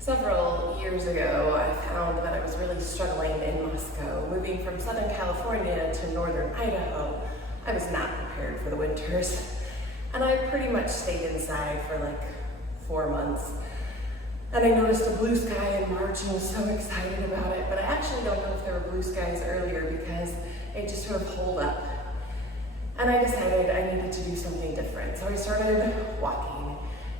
Several years ago, I found that I was really struggling in Moscow. Moving from Southern California to Northern Idaho, I was not prepared for the winters. And I pretty much stayed inside for like 4 months. And I noticed a blue sky in March and was so excited about it, but I actually don't know if there were blue skies earlier because it just sort of holed up. And I decided I needed to do something different. So I started walking.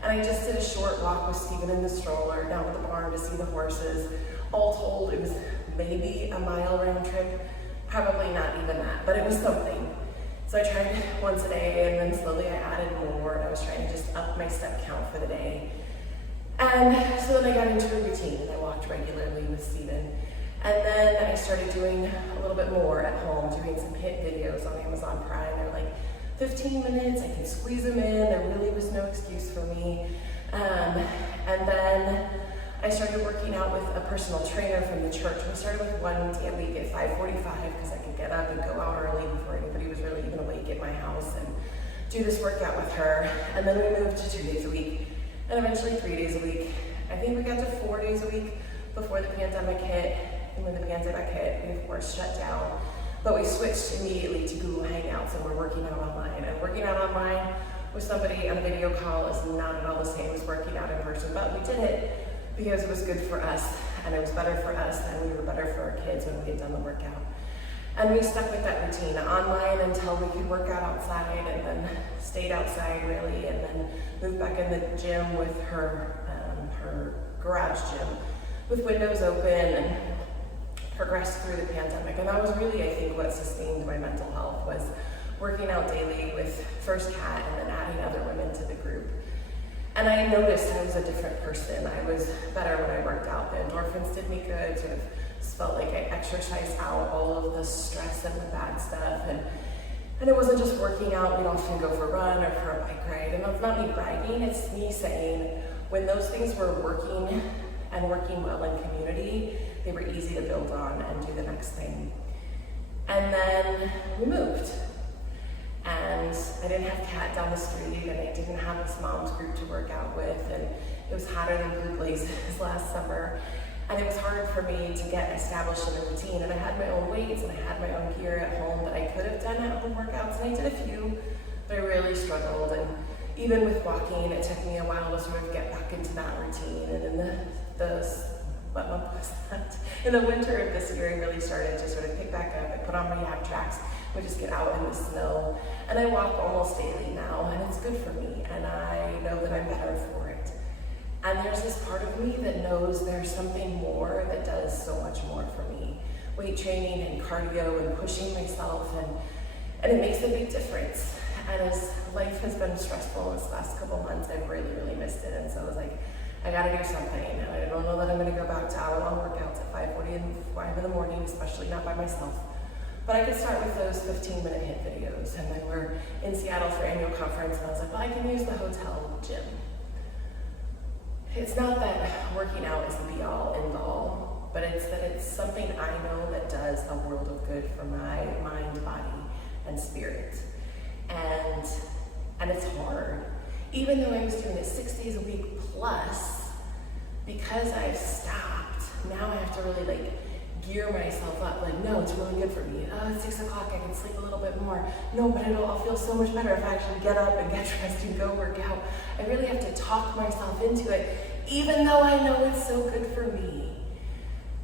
And I just did a short walk with Stephen in the stroller down to the barn to see the horses. All told, it was maybe a mile round trip, probably not even that, but it was something. So I tried once a day, and then slowly I added more, and I was trying to just up my step count for the day. And so then I got into a routine, and I walked regularly with Stephen. And then I started doing a little bit more at home, doing some hit videos on Amazon Prime. They're like 15 minutes, I could squeeze them in, there really was no excuse for me. And then I started working out with a personal trainer from the church. We started with 1 day a week at 5:45 because I could get up and go out early before anybody was really even awake at my house and do this workout with her. And then we moved to 2 days a week and eventually 3 days a week. I think we got to 4 days a week before the pandemic hit. And when the pandemic hit, we of course shut down. But we switched immediately to Google Hangouts and we're working out online. And working out online with somebody on a video call is not at all the same as working out in person, but we did it because it was good for us and it was better for us and we were better for our kids when we had done the workout. And we stuck with that routine online until we could work out outside and then stayed outside really and then moved back in the gym with her garage gym with windows open and progressed through the pandemic. And that was really, I think, what sustained my mental health was working out daily with first Kat and then adding other women to the group. And I noticed I was a different person. I was better when I worked out. The endorphins did me good, sort of felt like I exercised out all of the stress and the bad stuff. And it wasn't just working out. We'd often go for a run or for a bike ride. And it's not me bragging, it's me saying when those things were working and working well in community, they were easy to build on and do the next thing. And then we moved. And I didn't have Kat down the street, and I didn't have this mom's group to work out with, and it was hotter than blue blazes last summer. And it was hard for me to get established in a routine. And I had my own weights, and I had my own gear at home that I could have done at home workouts, and I did a few, but I really struggled. And even with walking, it took me a while to sort of get back into that routine. And in what month was that? In the winter of this year, I really started to sort of pick back up. I put on my yak tracks, would just get out in the snow. And I walk almost daily now, and it's good for me. And I know that I'm better for it. And there's this part of me that knows there's something more that does so much more for me. Weight training and cardio and pushing myself, and it makes a big difference. And as life has been stressful this last couple months, I've really, really missed it. And so I was like, I gotta do something. And I don't know that I'm gonna go back to hour-long workouts at 5:40 and 5 in the morning, especially not by myself. But I could start with those 15-minute hit videos. And then we're in Seattle for annual conference, and I was like, well, I can use the hotel gym. It's not that working out is the be-all, end-all, but it's that it's something I know that does a world of good for my mind, body, and spirit. And it's hard. Even though I was doing it 6 days a week plus, because I've stopped, now I have to really gear myself up. No, it's really good for me. Oh, it's 6 o'clock, I can sleep a little bit more. No, but I'll feel so much better if I actually get up and get dressed and go work out. I really have to talk myself into it, even though I know it's so good for me.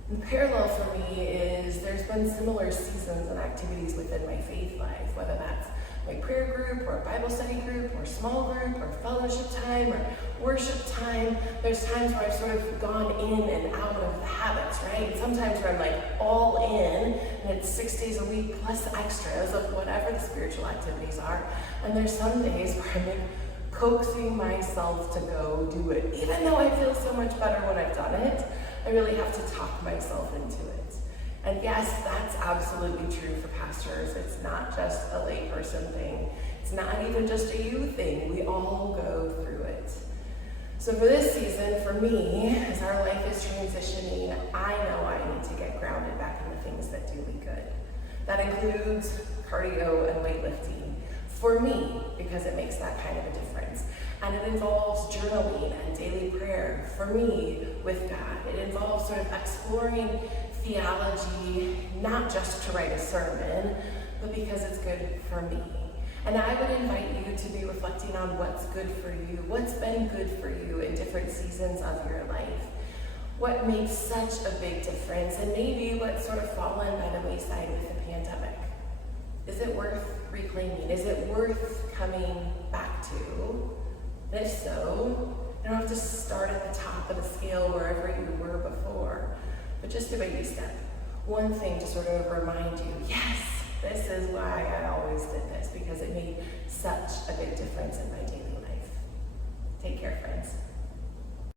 And parallel for me is there's been similar seasons and activities within my faith life, whether that's my prayer group or Bible study group or small group or fellowship time or worship time. There's times where I've sort of gone in and out of the habits, right? Sometimes where I'm all in and it's 6 days a week plus extras of whatever the spiritual activities are. And there's some days where I'm coaxing myself to go do it. Even though I feel so much better when I've done it, I really have to talk myself into it. And yes, that's absolutely true for pastors. It's not just a layperson thing. It's not even just a you thing. We all go through it. So for this season, for me, as our life is transitioning, I know I need to get grounded back in the things that do me good. That includes cardio and weightlifting. For me, because it makes that kind of a difference. And it involves journaling and daily prayer for me with God. It involves sort of exploring theology, not just to write a sermon, but because it's good for me. And I would invite you to be reflecting on what's good for you, what's been good for you in different seasons of your life, what makes such a big difference, and maybe what's sort of fallen by the wayside with the pandemic. Is it worth reclaiming? Is it worth coming back to? And if so, you don't have to start at the top of the scale wherever you were before, but just a baby step. One thing to sort of remind you, yes, this is why I always did this, because it made such a big difference in my daily life. Take care, friends.